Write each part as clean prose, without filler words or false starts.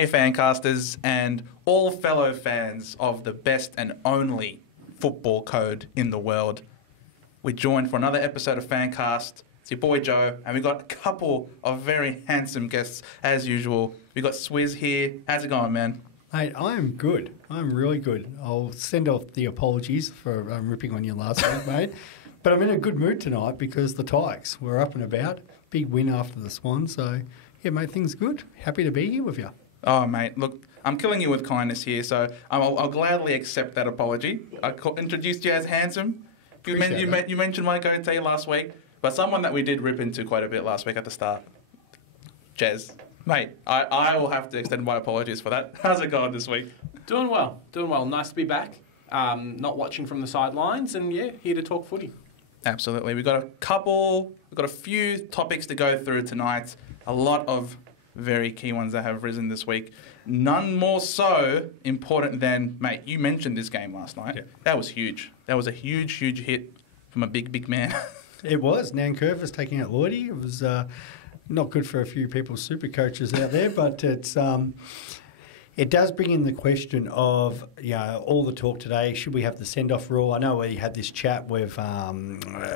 Hey fancasters and all fellow fans of the best and only football code in the world. We're joined for another episode of Fancast. It's your boy Joe, and we've got a couple of very handsome guests as usual. We've got Swizz here. How's it going, man? Mate, I am good. I'm really good. I'll send off the apologies for ripping on you last week, mate. But I'm in a good mood tonight because the Tigers were up and about. Big win after the Swans. So, yeah, mate, things good. Happy to be here with you. Oh, mate, look, I'm killing you with kindness here, so I'll gladly accept that apology. I introduced you as handsome. You mentioned my goatee last week, but someone that we did rip into quite a bit last week at the start, Jez. Mate, I will have to extend my apologies for that. How's it going this week? Doing well. Nice to be back. Not watching from the sidelines, and yeah, here to talk footy. Absolutely. We've got a few topics to go through tonight. A lot of very key ones that have risen this week. None more so important than, mate, you mentioned this game last night. Yeah. That was huge. That was a huge, huge hit from a big, big man. It was. Nankervis was taking out Lloydie. It was not good for a few people's super coaches out there, but it does bring in the question of, all the talk today, should we have the send-off rule? I know we had this chat with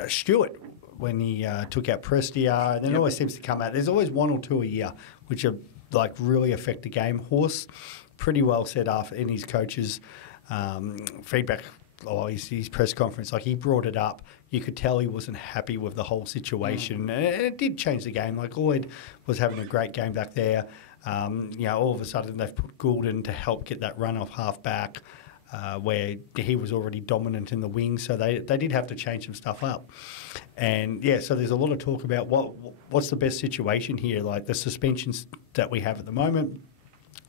Stewart when he took out Prestia, and then it always seems to come out. There's always one or two a year which are really affect the game. Horse pretty well said after in his coach's feedback or his press conference, he brought it up. You could tell he wasn't happy with the whole situation, and it did change the game. Lloyd was having a great game back there. All of a sudden they've put Gould in to help get that run off half back. Where he was already dominant in the wing, so they did have to change some stuff up. And, so there's a lot of talk about what's the best situation here. Like the suspensions that we have at the moment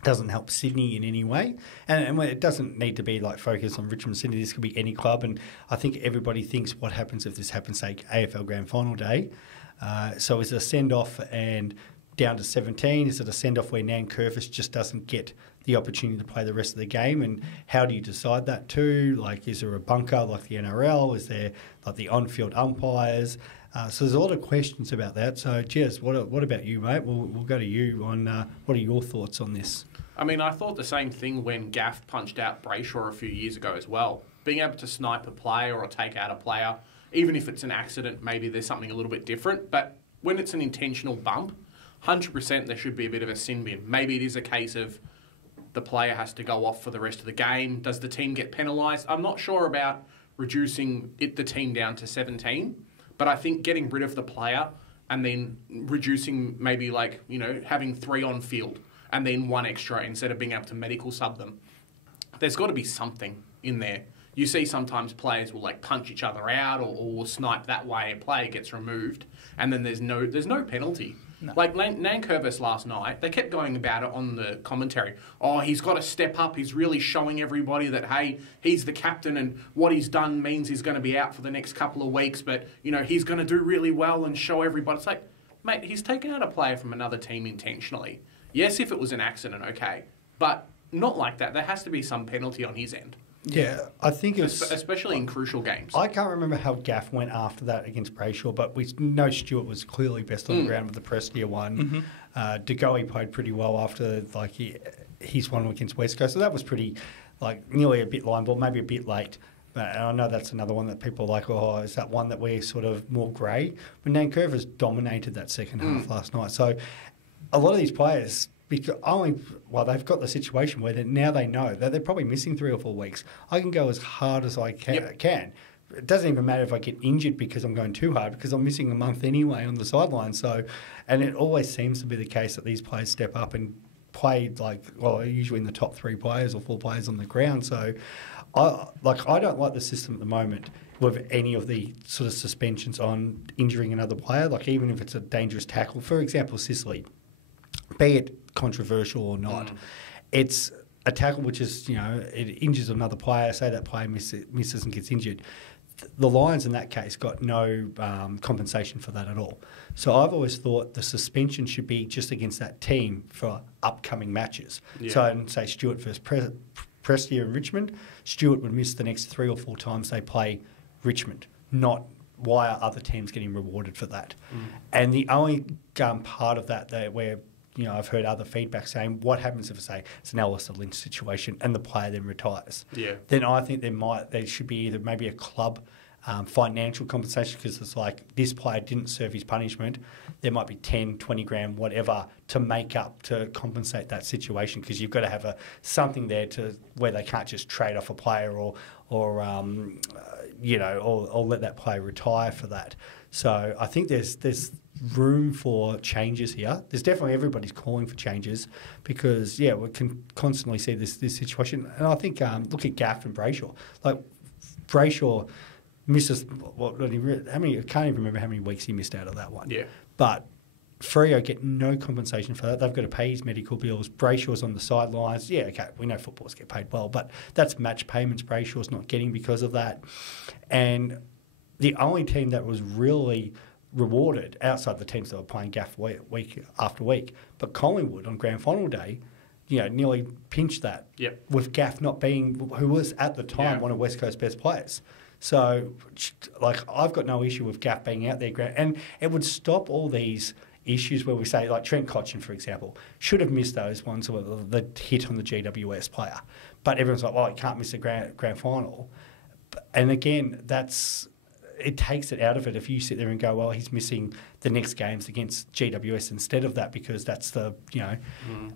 doesn't help Sydney in any way. And it doesn't need to be focused on Richmond Sydney. This could be any club. And I think everybody thinks what happens if this happens, say, AFL Grand Final day. So is it a send-off and down to 17? Is it a send-off where Nankervis just doesn't get the opportunity to play the rest of the game? And how do you decide that too? Is there a bunker like the NRL? Is there the on-field umpires? So there's a lot of questions about that. So, Jez, what about you, mate? We'll go to you on what are your thoughts on this? I mean, I thought the same thing when Gaff punched out Brayshaw a few years ago as well. Being able to snipe a player or take out a player, even if it's an accident, maybe there's something a little bit different. But when it's an intentional bump, 100% there should be a bit of a sin bin. Maybe it is a case of the player has to go off for the rest of the game. Does the team get penalised? I'm not sure about reducing the team down to 17, but I think getting rid of the player and then reducing maybe having 3 on field and then 1 extra instead of being able to medical sub them. There's got to be something in there. You see sometimes players will punch each other out or snipe that way. A player gets removed and then there's no penalty. No. Nankervis last night, they kept going about it on the commentary. Oh, he's got to step up. He's really showing everybody that, hey, he's the captain and what he's done means he's going to be out for the next couple of weeks, but, he's going to do really well and show everybody. It's mate, he's taken out a player from another team intentionally. Yes, if it was an accident, okay, but not like that. There has to be some penalty on his end. Yeah, I think it's... Especially in crucial games. I can't remember how Gaff went after that against Brayshaw, but we know Stewart was clearly best on the ground with the Prestia one. Mm-hmm. De Goey played pretty well after his one against West Coast, so that was pretty, nearly a bit line ball, maybe a bit late. And I know that's another one that people are is that one that we're sort of more grey? But Nankervis dominated that second half last night. So a lot of these players... Because they've got the situation where now they know that they're probably missing 3 or 4 weeks. I can go as hard as I can. Yep. It doesn't even matter if I get injured because I'm going too hard because I'm missing a month anyway on the sideline. So, and it always seems to be the case that these players step up and play usually in the top 3 players or 4 players on the ground. So, I don't like the system at the moment with any of the sort of suspensions on injuring another player. Even if it's a dangerous tackle, for example, Sicily. Be it controversial or not, it's a tackle which is, it injures another player, say that player misses and gets injured. The Lions in that case got no compensation for that at all. So I've always thought the suspension should be just against that team for upcoming matches. Yeah. So say Stewart versus Prestia in Richmond, Stewart would miss the next 3 or 4 times they play Richmond, not why are other teams getting rewarded for that. And the only part of that where I've heard other feedback saying, what happens if, say, it's an Alistair Lynch situation and the player then retires? Yeah. Then I think there should be either maybe a club financial compensation, because it's like this player didn't serve his punishment. There might be 10, 20 grand, whatever, to make up, to compensate that situation, because you've got to have something there to where they can't just trade off a player or let that player retire for that. So I think there's room for changes here. There's definitely, everybody's calling for changes because, we can constantly see this situation. And I think, look at Gaff and Brayshaw. Like, Brayshaw misses, I can't even remember how many weeks he missed out of that one. Yeah. But Freo get no compensation for that. They've got to pay his medical bills. Brayshaw's on the sidelines. Yeah, okay, we know footballers get paid well, but that's match payments Brayshaw's not getting because of that. And the only team that was really rewarded, outside the teams that were playing Gaff week after week, but Collingwood on grand final day, nearly pinched that. Yep. With Gaff not being, who was at the time one of West Coast's best players. So, I've got no issue with Gaff being out there. And it would stop all these issues where we say, like Trent Cotchin, for example, should have missed those ones, or the hit on the GWS player. But everyone's like, well, he can't miss a grand final. And again, it takes it out of it if you sit there and go, well, he's missing the next games against GWS instead of that, because that's the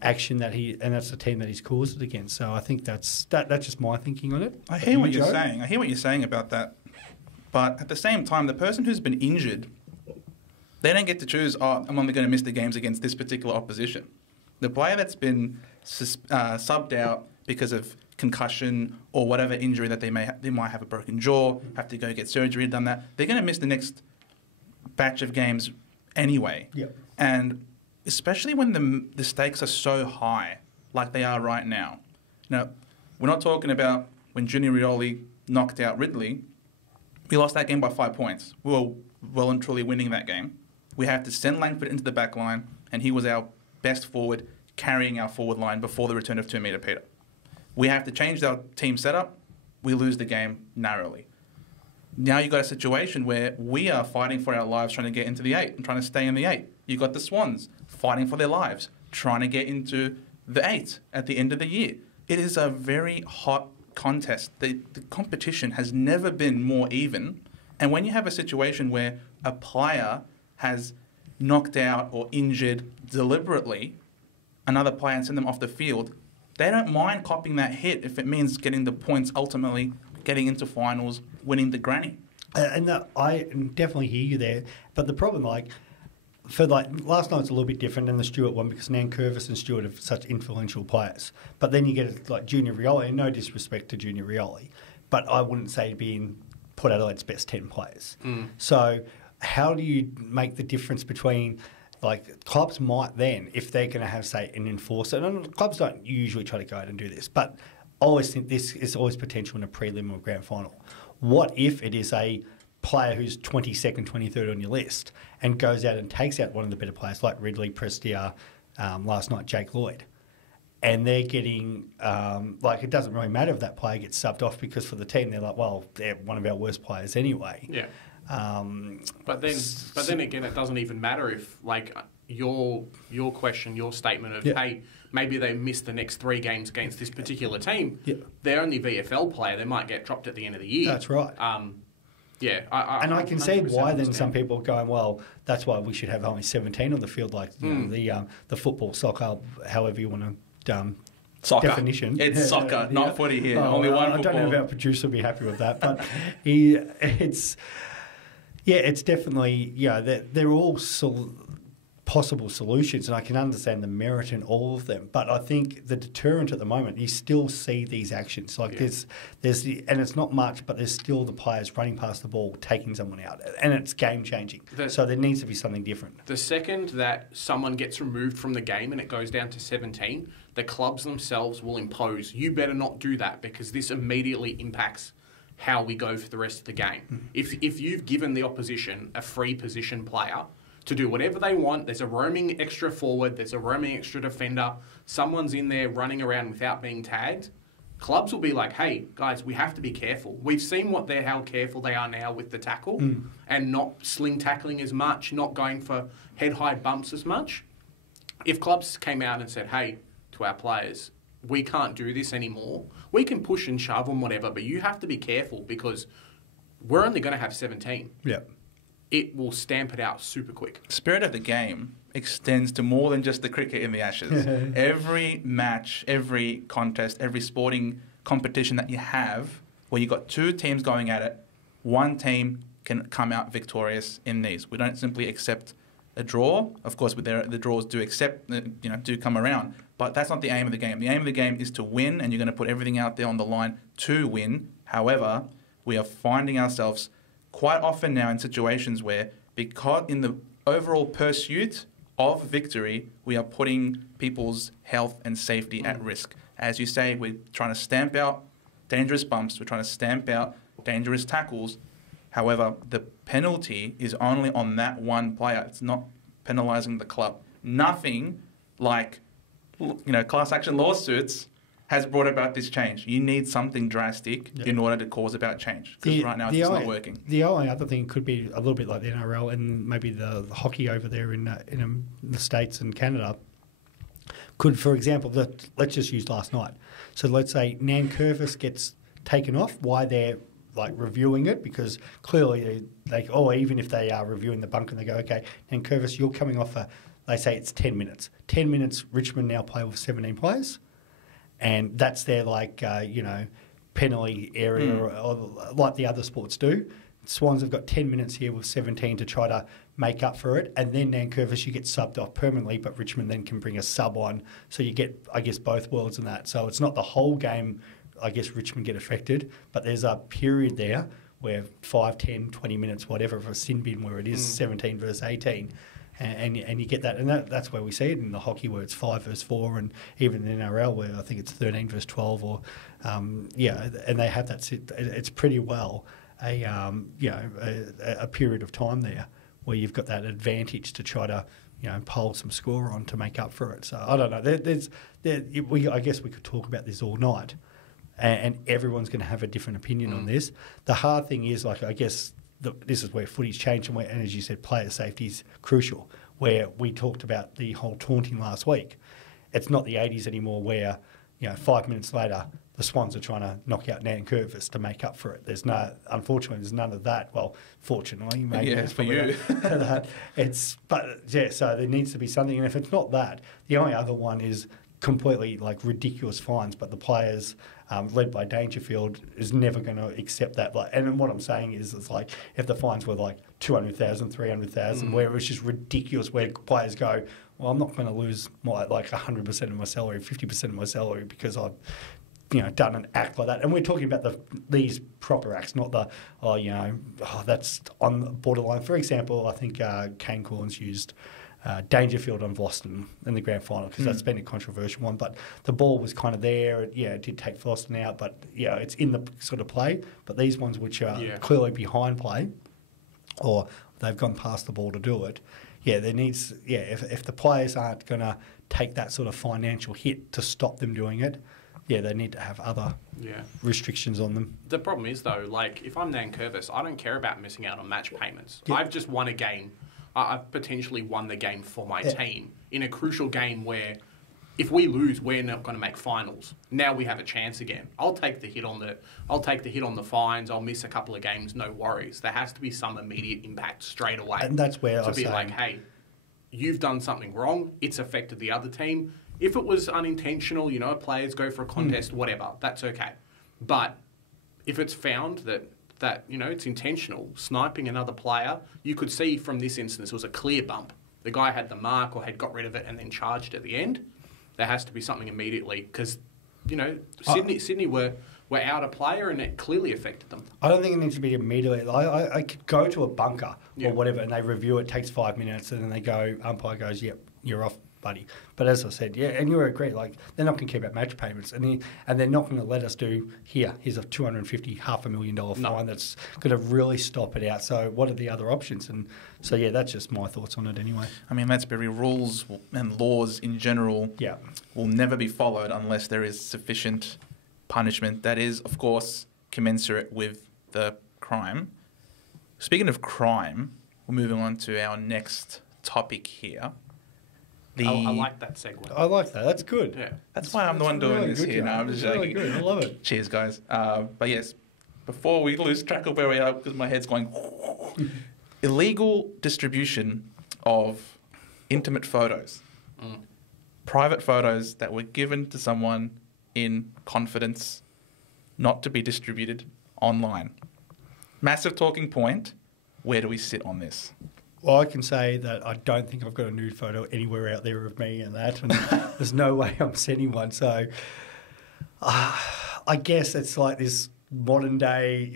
action and that's the team that he's caused it against. So I think that's just my thinking on it. I hear what you're saying. I hear what you're saying about that. But at the same time, the person who's been injured, they don't get to choose, I'm only going to miss the games against this particular opposition. The player that's been subbed out because of concussion or whatever injury that they might have a broken jaw, have to go get surgery, done that, they're going to miss the next batch of games anyway. Yep. And especially when the stakes are so high, like they are right now. We're not talking about when Junior Rioli knocked out Ridley. We lost that game by 5 points. We were well and truly winning that game. We had to send Langford into the back line, and he was our best forward, carrying our forward line before the return of 2 metre Peter. We have to change our team setup. We lose the game narrowly. Now you've got a situation where we are fighting for our lives trying to get into the 8 and trying to stay in the 8. You've got the Swans fighting for their lives, trying to get into the 8 at the end of the year. It is a very hot contest. The competition has never been more even. And when you have a situation where a player has knocked out or injured deliberately another player and send them off the field, they don't mind copping that hit if it means getting the points, ultimately getting into finals, winning the granny. And I definitely hear you there. But the problem, last night's a little bit different than the Stewart one, because Nankervis and Stewart are such influential players. But then you get like Junior Rioli, and no disrespect to Junior Rioli, but I wouldn't say being Port Adelaide's best 10 players. So how do you make the difference between, clubs might then, if they're going to have, say, an enforcer, and clubs don't usually try to go out and do this, but I always think this is always potential in a prelim or grand final. What if it is a player who's 22nd, 23rd on your list and goes out and takes out one of the better players, like Ridley, Prestia, last night, Jake Lloyd, and they're getting, it doesn't really matter if that player gets subbed off, because for the team, they're like, well, they're one of our worst players anyway. Yeah. But then again, it doesn't even matter if, your question, your statement of, hey, maybe they missed the next 3 games against this particular team. Yeah. They're only VFL player. They might get dropped at the end of the year. That's right. I can see why then some people are going, well, that's why we should have only 17 on the field, the football, soccer, however you want to soccer definition. It's soccer, not footy here. Only one football. I don't know if our producer will be happy with that, but it's definitely, they're all possible solutions, and I can understand the merit in all of them. But I think the deterrent at the moment, you still see these actions. There's and it's not much, but there's still the players running past the ball, taking someone out, and it's game changing. So there needs to be something different. The second that someone gets removed from the game and it goes down to 17, the clubs themselves will impose, you better not do that, because this immediately impacts how we go for the rest of the game. If you've given the opposition a free position player to do whatever they want, there's a roaming extra forward, there's a roaming extra defender, someone's in there running around without being tagged, clubs will be like, hey, guys, we have to be careful. We've seen how careful they are now with the tackle and not sling tackling as much, not going for head-high bumps as much. if clubs came out and said, hey, to our players, we can't do this anymore, we can push and shove and whatever, but you have to be careful because we're only going to have 17. Yeah. It will stamp it out super quick. Spirit of the game extends to more than just the cricket in the Ashes. Every match, every contest, every sporting competition that you have where you've got two teams going at it, one team can come out victorious in these. We don't simply accept a draw. Of course, the draws do come around, but that's not the aim of the game. The aim of the game is to win, and you're going to put everything out there on the line to win. However, we are finding ourselves quite often now in situations where, because in the overall pursuit of victory, we are putting people's health and safety at risk. As you say, we're trying to stamp out dangerous bumps, we're trying to stamp out dangerous tackles. However, the penalty is only on that one player. It's not penalising the club. Nothing like, class action lawsuits has brought about this change. You need something drastic in order to cause about change. Because right now it's just not working. The only other thing could be a little bit like the NRL and maybe the hockey over there in the States and Canada. Could, for example, let's just use last night. So let's say Nankervis gets taken off. Why they're reviewing it, because clearly even if they are reviewing the bunk and they go, okay, Nankervis, you're coming off they say it's 10 minutes. 10 minutes, Richmond now play with 17 players. And that's their penalty area, or like the other sports do. Swans have got 10 minutes here with 17 to try to make up for it, and then Nankervis you get subbed off permanently, but Richmond then can bring a sub on, so you get, I guess, both worlds in that. So it's not the whole game, I guess, Richmond get affected, but there's a period there where 5, 10, 20 minutes, whatever, of a sin bin where it is 17 versus 18. And you get that, and that's where we see it in the hockey, where it's 5 versus 4, and even in NRL where I think it's 13 versus 12, or and they have that. It's pretty well a period of time there where you've got that advantage to try to pole some score on to make up for it. So I don't know. I guess we could talk about this all night, and everyone's going to have a different opinion on this. The hard thing is, I guess. This is where footy's changed, and as you said, player safety is crucial. Where we talked about the whole taunting last week, it's not the 80s anymore where 5 minutes later the Swans are trying to knock out Nankervis to make up for it. Unfortunately, there's none of that. Well, fortunately, maybe it's for you. So there needs to be something, and if it's not that, the only other one is completely ridiculous fines, but the players led by Dangerfield is never going to accept that. And what I'm saying is if the fines were 200,000, 300,000, where it's just ridiculous, where players go, well, I'm not going to lose my 100% of my salary, 50% of my salary because I've done an act like that. And we're talking about these proper acts, not that's on the borderline. For example, I think Kane Corns used Dangerfield on Boston in the grand final, because that's been a controversial one, but the ball was kind of there. It did take Boston out, but it's in the sort of play. But these ones which are clearly behind play, or they've gone past the ball to do it, there needs if the players aren't going to take that sort of financial hit to stop them doing it, they need to have other restrictions on them. The problem is though, if I'm Nankervis, I don't care about missing out on match payments. I've just won a game. I've potentially won the game for my team in a crucial game where if we lose, we're not going to make finals. Now we have a chance again. I'll take the hit on the fines. I'll miss a couple of games. No worries. There has to be some immediate impact straight away. And that's where to be hey, you've done something wrong. It's affected the other team. If it was unintentional, players go for a contest, whatever. That's okay. But if it's found that it's intentional, sniping another player, you could see from this instance it was a clear bump. The guy had the mark or had got rid of it and then charged at the end. There has to be something immediately because, Sydney were out a player and it clearly affected them. I don't think it needs to be immediately. I could go to a bunker or whatever and they review it, takes 5 minutes, and then they go, umpire goes, yep, you're off, buddy. But as I said, and you're agreed, they're not going to keep out match payments, and they're not going to let us do, here's a $250,000, $500,000 fine that's going to really stop it out. So what are the other options? And so, that's just my thoughts on it anyway. I mean, Matsbury, rules and laws in general will never be followed unless there is sufficient punishment that is, of course, commensurate with the crime. Speaking of crime, we're moving on to our next topic here. I like that segue. I like that. That's good. Yeah. That's why I'm the one doing really this good, here. Joe. No, I'm just It's really joking. good. I love it. Cheers, guys. But yes, before we lose track of where we are, because my head's going, illegal distribution of intimate photos, private photos that were given to someone in confidence, not to be distributed online. Massive talking point. Where do we sit on this? Well, I can say that I don't think I've got a nude photo anywhere out there of me and that, and there's no way I'm sending one. So I guess it's like this modern day,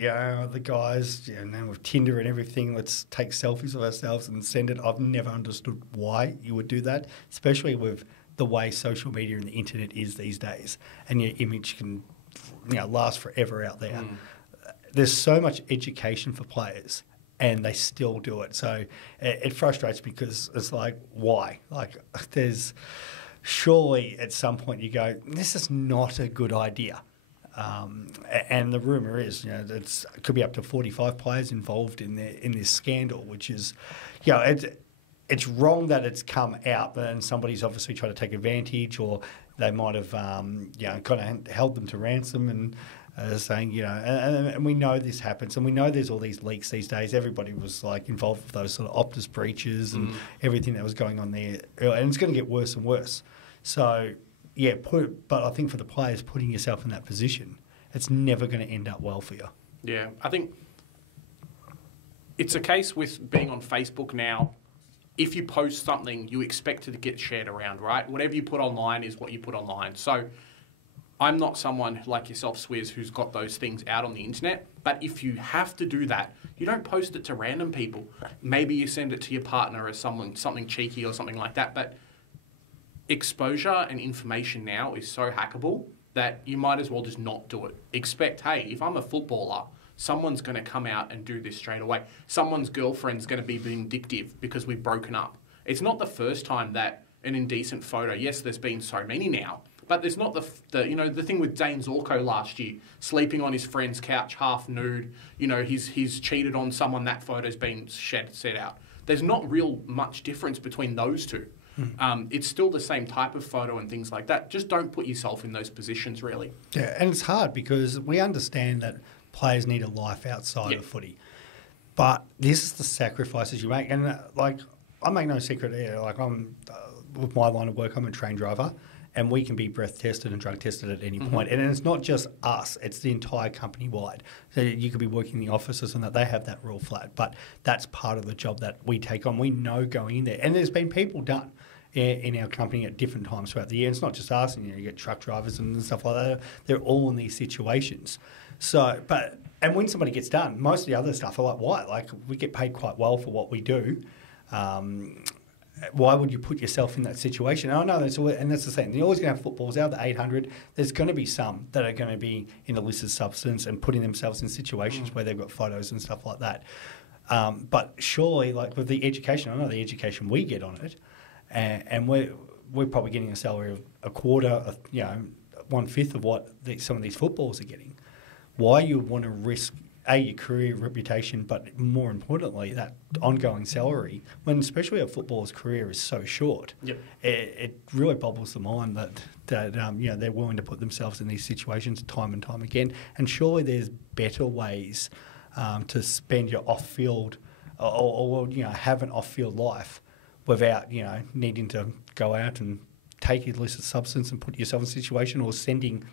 the guys, now with Tinder and everything, let's take selfies of ourselves and send it. I've never understood why you would do that, especially with the way social media and the internet is these days, and your image can last forever out there. There's so much education for players, and they still do it. So it frustrates me because it's like, why? Like, there's surely at some point you go, this is not a good idea. And the rumour is, it could be up to 45 players involved in this scandal, which is, it's wrong that it's come out, and somebody's obviously tried to take advantage, or they might have, kind of held them to ransom and saying, and we know this happens, and we know there's all these leaks these days. Everybody was like involved with those sort of Optus breaches and everything that was going on there, and it's going to get worse and worse. So, but I think for the players, putting yourself in that position, it's never going to end up well for you. Yeah, I think it's a case with being on Facebook now. If you post something, you expect it to get shared around, right? Whatever you put online is what you put online. So I'm not someone like yourself, Swizz, who's got those things out on the internet. But if you have to do that, you don't post it to random people. Maybe you send it to your partner as something cheeky or something like that. But exposure and information now is so hackable that you might as well just not do it. Expect, hey, if I'm a footballer, someone's going to come out and do this straight away. Someone's girlfriend's going to be vindictive because we've broken up. It's not the first time that an indecent photo, yes, there's been so many now, but there's not the thing with Dane Zorko last year, sleeping on his friend's couch half nude. He's cheated on someone, that photo's been set out. There's not real much difference between those two. It's still the same type of photo and things like that. Just don't put yourself in those positions, really. Yeah, and it's hard because we understand that players need a life outside of footy. But this is the sacrifices you make. And, I make no secret here. I'm, with my line of work, I'm a train driver, and we can be breath tested and drug tested at any point. And it's not just us, it's the entire company wide. So you could be working in the offices and that they have that rule flat. But that's part of the job that we take on. We know going in there. And there's been people done in our company at different times throughout the year. And it's not just us. You get truck drivers and stuff like that. They're all in these situations. So, and when somebody gets done, most of the other stuff are like, why? We get paid quite well for what we do. Why would you put yourself in that situation? And I know that's the same. You're always going to have footballers out of the 800. There's going to be some that are going to be in illicit substance and putting themselves in situations where they've got photos and stuff like that. But surely, with the education, I know the education we get on it, and we're probably getting a salary of a quarter, 1/5 of what some of these footballers are getting. Why you want to risk your career, reputation, but more importantly, that ongoing salary, when especially a footballer's career is so short, it really boggles the mind that they're willing to put themselves in these situations time and time again. And surely there's better ways to spend your off-field or have an off-field life without needing to go out and take illicit substance and put yourself in a situation, or sending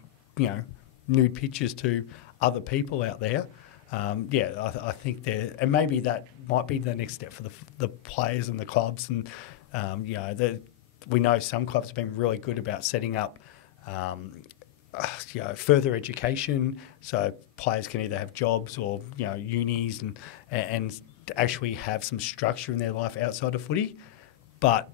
nude pictures to other people out there. I think and maybe that might be the next step for the players and the clubs. And we know some clubs have been really good about setting up further education, so players can either have jobs or unis and actually have some structure in their life outside of footy. But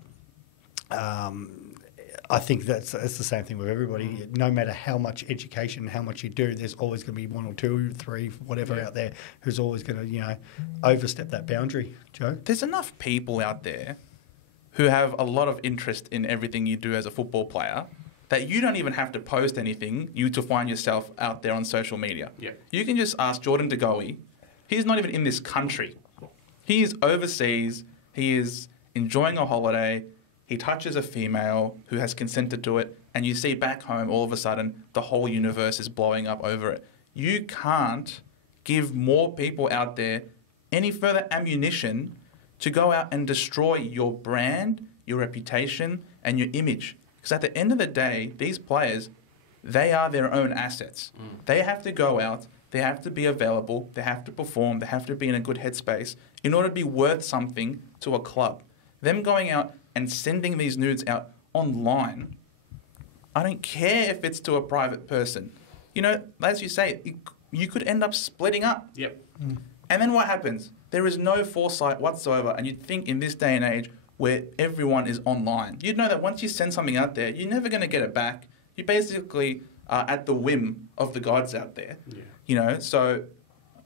I think that's the same thing with everybody. No matter how much education, how much you do, there's always going to be one or two, three, whatever out there who's always going to, overstep that boundary, Joe. There's enough people out there who have a lot of interest in everything you do as a football player that you don't even have to post anything to find yourself out there on social media. Yeah. You can just ask Jordan De Goey. He's not even in this country. He is overseas. He is enjoying a holiday. he touches a female who has consented to it, and you see back home all of a sudden the whole universe is blowing up over it. You can't give more people out there any further ammunition to go out and destroy your brand, your reputation, and your image. Because at the end of the day, these players, they are their own assets. They have to go out, they have to be available, they have to perform, they have to be in a good headspace in order to be worth something to a club. Them going out and sending these nudes out online, I don't care if it's to a private person. You know, as you say, you could end up splitting up. Yep. And then what happens? There is no foresight whatsoever. And you'd think in this day and age where everyone is online, you'd know that once you send something out there, you're never going to get it back. You basically are at the whim of the gods out there. Yeah. You know, so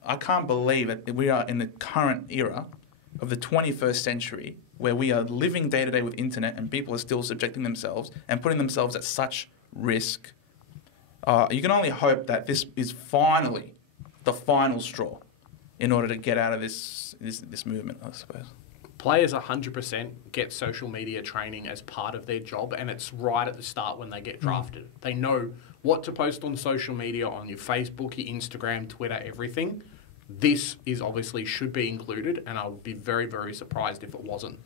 I can't believe that we are in the current era of the 21st century where we are living day to day with internet and people are still subjecting themselves and putting themselves at such risk. You can only hope that this is finally the final straw in order to get out of this movement, I suppose. Players 100% get social media training as part of their job, and it's right at the start when they get drafted. They know what to post on social media, on your Facebook, your Instagram, Twitter, everything. This is obviously should be included, and I would be very, very surprised if it wasn't.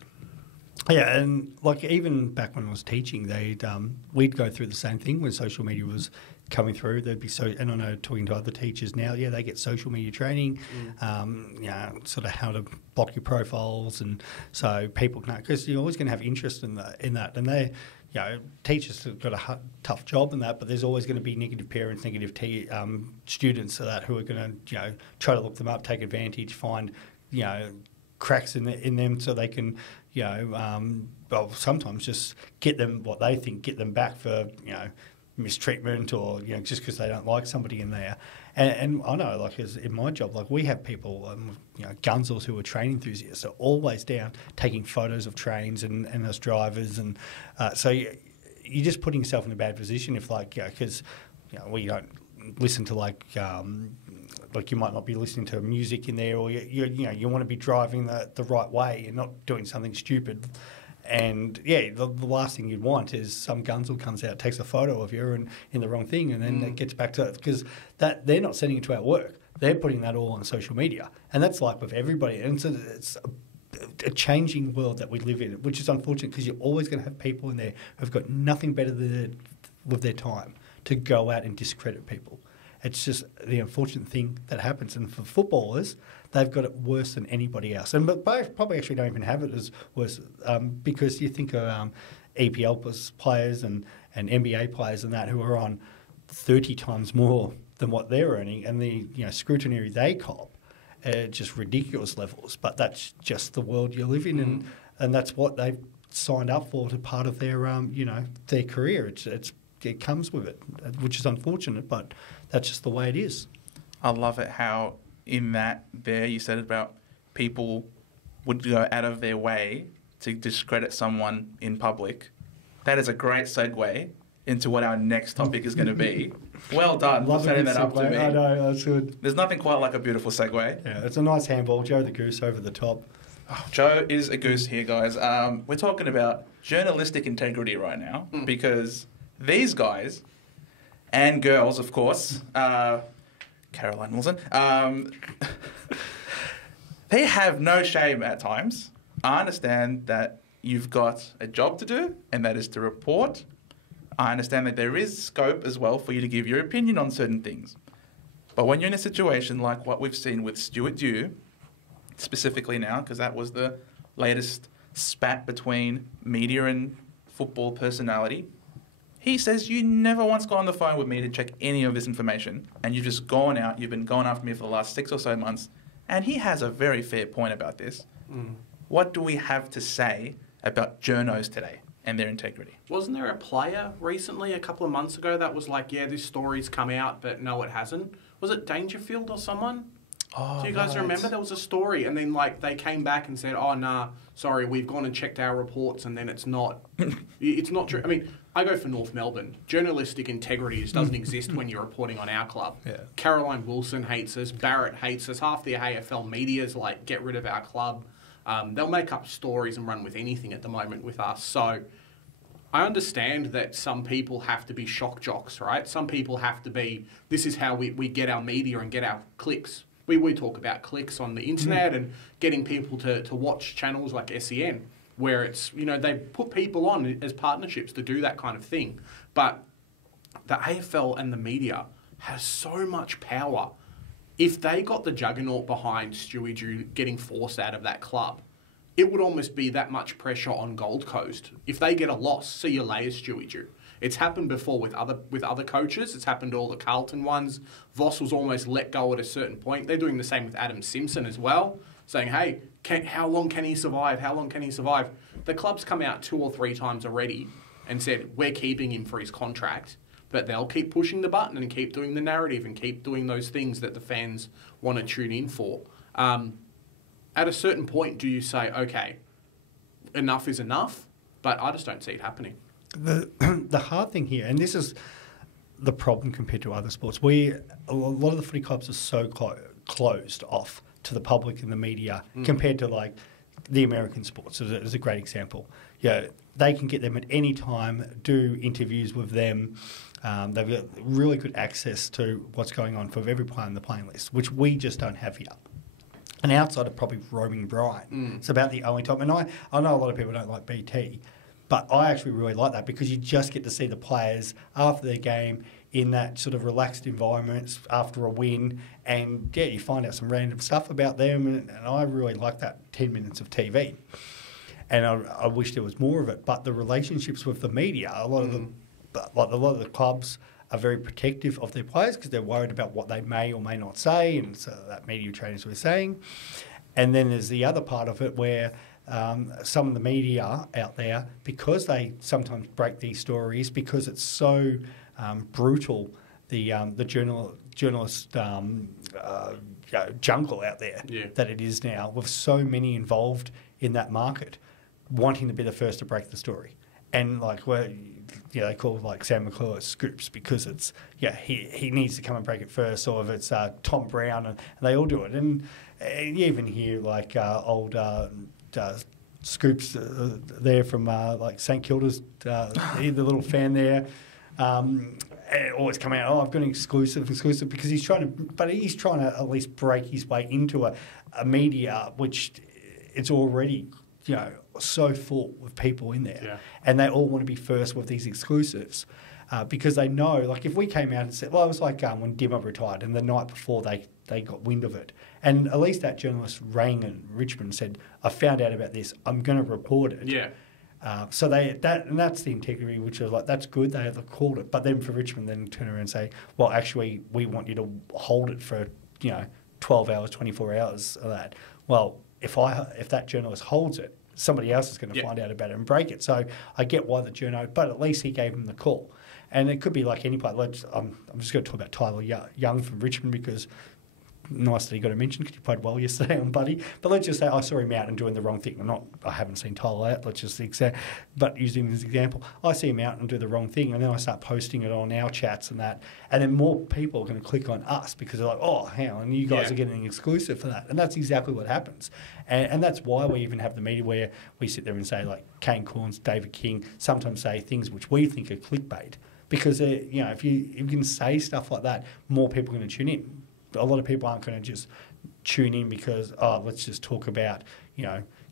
Yeah, and like even back when I was teaching, we'd go through the same thing when social media was coming through. There'd be and I know talking to other teachers now, they get social media training, sort of how to block your profiles, and so people can, because you're always going to have interest in that, and they. You know, teachers have got a tough job in that, but there's always going to be negative parents, negative students of that who are going to, try to look them up, take advantage, find, cracks in them so they can, sometimes just get them what they think, get them back for, mistreatment or, just because they don't like somebody in there. And I know, like, as in my job, like, we have people, gunzels who are train enthusiasts are always down taking photos of trains and us drivers. And so you're just putting yourself in a bad position if, like, because, we don't listen to, like you might not be listening to music in there, or, you want to be driving the right way and not doing something stupid. And the last thing you'd want is some gunzel comes out, takes a photo of you and in the wrong thing, and then it gets back to it, because that they're not sending it to our work. They're putting that all on social media, and that's like with everybody. And so it's a changing world that we live in, which is unfortunate because you're always going to have people in there who've got nothing better with their time to go out and discredit people. It's just the unfortunate thing that happens. And for footballers, they've got it worse than anybody else. But both probably actually don't even have it as worse because you think of EPL players and NBA players and that who are on 30 times more than what they're earning, and the scrutiny they cop at just ridiculous levels. But that's just the world you live in, and that's what they've signed up for to part of their their career. It comes with it, which is unfortunate, but that's just the way it is. I love it how in that there you said about people would go out of their way to discredit someone in public. That is a great segue into what our next topic is going to be. Well done for setting that up to me. I know, that's good. There's nothing quite like a beautiful segue. Yeah, it's a nice handball. Joe the Goose over the top. Oh, Joe is a goose here, guys. We're talking about journalistic integrity right now because these guys and girls, of course, Caroline Wilson, they have no shame at times. I understand that you've got a job to do, and that is to report. I understand that there is scope as well for you to give your opinion on certain things. But when you're in a situation like what we've seen with Stuart Dew, specifically now, because that was the latest spat between media and football personality, he says you never once got on the phone with me to check any of this information, and you've just gone out, you've been going after me for the last 6 or so months, and he has a very fair point about this. What do we have to say about journos today and their integrity? Wasn't there a player recently, a couple of months ago, that was like, this story's come out, but no, it hasn't? Was it Dangerfield or someone? Oh, do you guys remember? There was a story, and then they came back and said, sorry, we've gone and checked our reports, and then it's not true. I mean, I go for North Melbourne. Journalistic integrity just doesn't exist when you're reporting on our club. Yeah. Caroline Wilson hates us. Barrett hates us. Half the AFL media's like, get rid of our club. They'll make up stories and run with anything at the moment with us. So I understand that some people have to be shock jocks, right? Some people have to be, this is how we get our media and get our clicks. We talk about clicks on the internet and getting people to watch channels like SEN, where it's, they put people on as partnerships to do that kind of thing. But the AFL and the media has so much power. If they got the juggernaut behind Stewie Dew getting forced out of that club, it would almost be that much pressure on Gold Coast. If they get a loss, see you later, Stewie Dew. It's happened before with other coaches. It's happened to all the Carlton ones. Voss was almost let go at a certain point. They're doing the same with Adam Simpson as well, saying, hey, how long can he survive? How long can he survive? The club's come out 2 or 3 times already and said, we're keeping him for his contract. But they'll keep pushing the button and keep doing the narrative and keep doing those things that the fans want to tune in for. At a certain point, do you say, okay, enough is enough? But I just don't see it happening. The hard thing here, and this is the problem compared to other sports, a lot of the footy clubs are so closed off to the public and the media compared to like the American sports is a great example. They can get them at any time, do interviews with them. They've got really good access to what's going on for every player on the playing list, which we just don't have here. And outside of probably roaming Brian, it's about the only time. And I know a lot of people don't like BT, but I actually really like that because you just get to see the players after their game in that sort of relaxed environment after a win. And, you find out some random stuff about them. And I really like that 10 minutes of TV. And I wish there was more of it. But the relationships with the media, a lot of the clubs are very protective of their players because they're worried about what they may or may not say, and so that media trainers were saying. And then there's the other part of it where some of the media out there, because they sometimes break these stories, because it's so brutal, the journalist jungle out there that it is now, with so many involved in that market, wanting to be the first to break the story. And they call Sam McClure scoops because it's he needs to come and break it first, or if it's Tom Brown, and they all do it. And you even hear old scoops there from St Kilda's, the little fan there. Always come out, I've got an exclusive, because he's trying to at least break his way into a media which it's already so full with people in there, and they all want to be first with these exclusives because they know, if we came out and said, it was like when Dimmer retired, and the night before they got wind of it, and at least that journalist rang in Richmond and said, I found out about this, I'm going to report it. So that's the integrity, which is that's good, they have called it, but then for Richmond then turn around and say, well, actually we want you to hold it for 12 hours, 24 hours of that. Well, if that journalist holds it, somebody else is going to find out about it and break it. So I get why the journo, but at least he gave him the call. And it could be like any player. I'm just going to talk about Tyler Young from Richmond because nice that he got a mention because he played well yesterday on Buddy. But let's just say I saw him out and doing the wrong thing. I haven't seen Tyler out, but using him as an example. I see him out and do the wrong thing, and then I start posting it on our chats and that. And then more people are going to click on us because they're like, oh, hang on, you guys are getting an exclusive for that. And that's exactly what happens. And that's why we even have the media where we sit there and say, Kane Corns, David King, sometimes say things which we think are clickbait. Because, if you can say stuff like that, more people are going to tune in. A lot of people aren't going to just tune in because, let's just talk about,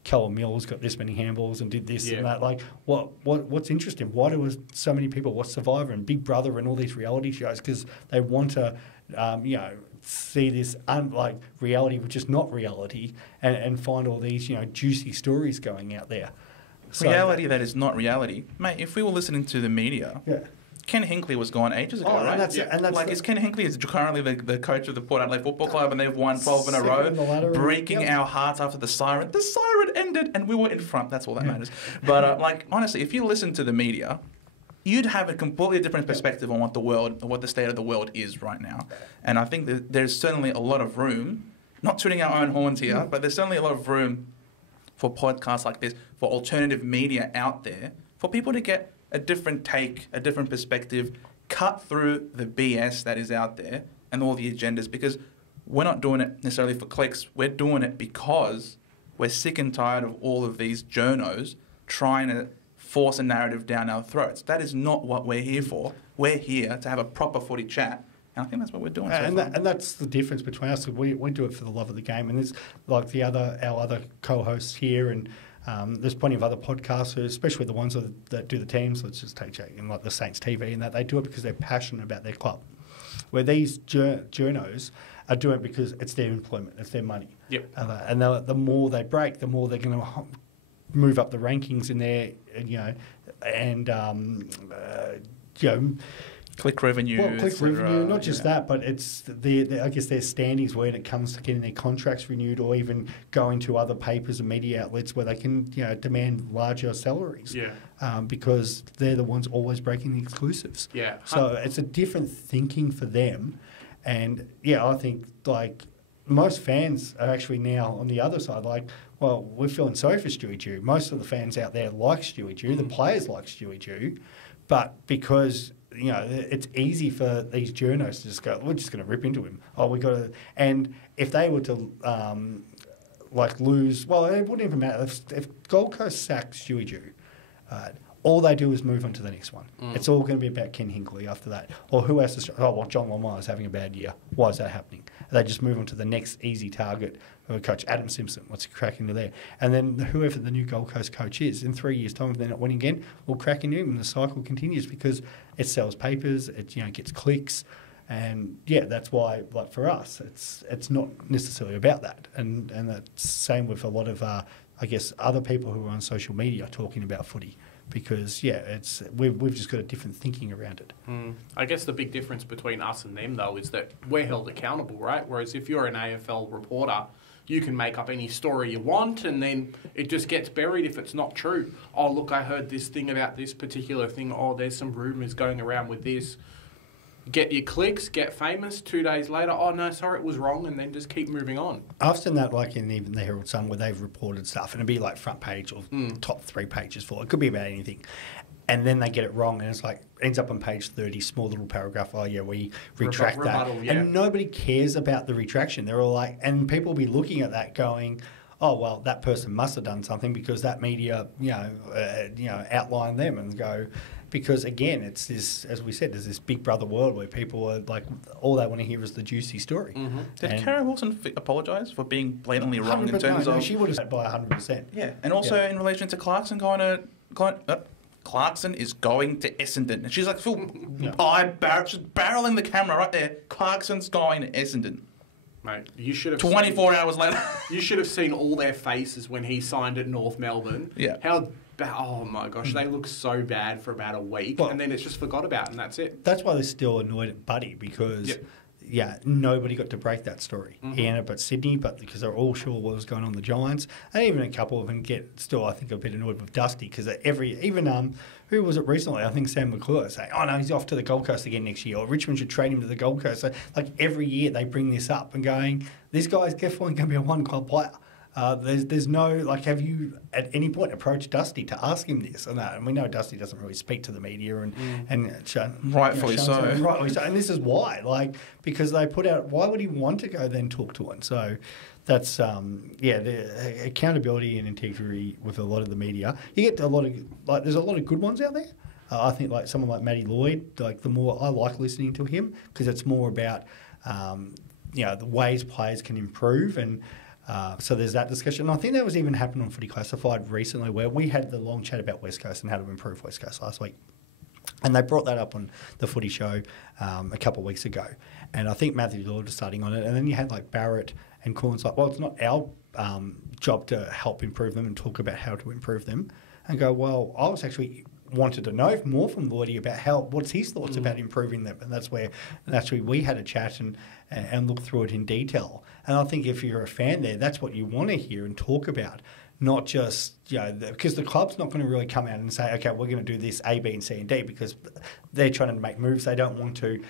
Callum Mills got this many handballs and did this and that. What's interesting? Why do so many people watch Survivor and Big Brother and all these reality shows? Because they want to, see this reality which is not reality and find all these, juicy stories going out there. Reality that is not reality. Mate, if we were listening to the media... Ken Hinkley was gone ages ago, right? Is Ken Hinkley is currently the coach of the Port Adelaide Football Club, and they've won 12 in a row, breaking our hearts after the siren. The siren ended, and we were in front. That's all that matters. But honestly, if you listen to the media, you'd have a completely different perspective on what the state of the world is right now. And I think that there's certainly a lot of room, not tooting our own horns here, but there's certainly a lot of room for podcasts like this, for alternative media out there, for people to get a different take, a different perspective, cut through the BS that is out there and all the agendas, because we're not doing it necessarily for clicks. We're doing it because we're sick and tired of all of these journos trying to force a narrative down our throats. That is not what we're here for. We're here to have a proper footy chat. And I think that's what we're doing. And that's the difference between us. We do it for the love of the game. And there's like our other co-hosts here, and there's plenty of other podcasters, especially the ones that do the teams. Let's just take like the Saints TV, and that they do it because they're passionate about their club. Where these journos are doing it because it's their employment, it's their money. Yep. And the more they break, the more they're going to move up the rankings in their, click revenue. Well, click revenue, not just that, but it's I guess their standings when it comes to getting their contracts renewed, or even going to other papers and media outlets where they can, demand larger salaries. Yeah. Because they're the ones always breaking the exclusives. Yeah. So it's a different thinking for them, and I think like most fans are actually now on the other side. Like, well, we're feeling sorry for Stewie Dew. Most of the fans out there like Stewie Dew. The players like Stewie Dew, but because it's easy for these journos to just go, we're just going to rip into him. Oh, we got to. And if they were to lose, well, it wouldn't even matter if Gold Coast sacks Stewie Dew. All they do is move on to the next one. It's all going to be about Ken Hinkley after that. Or who has to... Oh, well, John Longmire is having a bad year. Why is that happening? They just move on to the next easy target of a coach. Adam Simpson, what's crack into there? And then whoever the new Gold Coast coach is, in 3 years' time, if they're not winning again, will crack into him, and the cycle continues because it sells papers, it gets clicks, and that's why, like for us, it's not necessarily about that. And that's same with a lot of, I guess, other people who are on social media talking about footy. Because we've just got a different thinking around it. I guess the big difference between us and them though is that we're held accountable, right? Whereas if you're an AFL reporter, you can make up any story you want, and then it just gets buried if it's not true. Oh, look, I heard this thing about this particular thing. Oh, there's some rumours going around with this. Get your clicks, get famous. 2 days later, oh no, sorry, it was wrong, and then just keep moving on. I've seen that like in even the Herald Sun where they've reported stuff, and it'd be like front page or top 3 pages for it. It could be about anything. And then they get it wrong, and it's like, ends up on page 30, small little paragraph, oh yeah, we retract that. And nobody cares about the retraction. They're all like, and people will be looking at that going, oh, well, that person must have done something because that media, outlined them, and go... Because, again, it's this, as we said, there's this big brother world where people are like, all they want to hear is the juicy story. Mm-hmm. Did Karen Wilson apologise for being blatantly wrong in terms of... she would have said by 100%. Yeah, and also in relation to Clarkson Clarkson is going to Essendon. And she's like, she's barreling the camera right there. Clarkson's going to Essendon. Mate, you should have 24 hours later. You should have seen all their faces when he signed at North Melbourne. Yeah. Oh my gosh, they look so bad for about a week, and then it's just forgot about, and that's it. That's why they're still annoyed at Buddy because, nobody got to break that story. Ian but Sydney, but because they're all sure what was going on with the Giants, and even a couple of them get still, I think, a bit annoyed with Dusty because who was it recently? I think Sam McClure saying, "Oh no, he's off to the Gold Coast again next year," or Richmond should trade him to the Gold Coast. So, like every year they bring this up and going, "This guy's definitely going to be a one-club player." There's no, like, have you at any point approached Dusty to ask him this and that? And we know Dusty doesn't really speak to the media rightfully so. Rightfully so. And this is why, because they put out, why would he want to go then talk to one? So that's, the accountability and integrity with a lot of the media. You get a lot of, there's a lot of good ones out there. I think like someone like Matty Lloyd, the more I like listening to him because it's more about, the ways players can improve and, so there's that discussion. And I think that was even happening on Footy Classified recently where we had the long chat about West Coast and how to improve West Coast last week. And they brought that up on the Footy Show a couple of weeks ago. And I think Matthew Lord was starting on it. And then you had like Barrett and Corns like, well, it's not our job to help improve them and talk about how to improve them. And go, well, I was actually wanted to know more from Lloydie about what's his thoughts about improving them. And that's where naturally we had a chat and looked through it in detail. And I think if you're a fan there, that's what you want to hear and talk about, not just, because the club's not going to really come out and say, okay, we're going to do this A, B, and C, and D, because they're trying to make moves. They don't want to,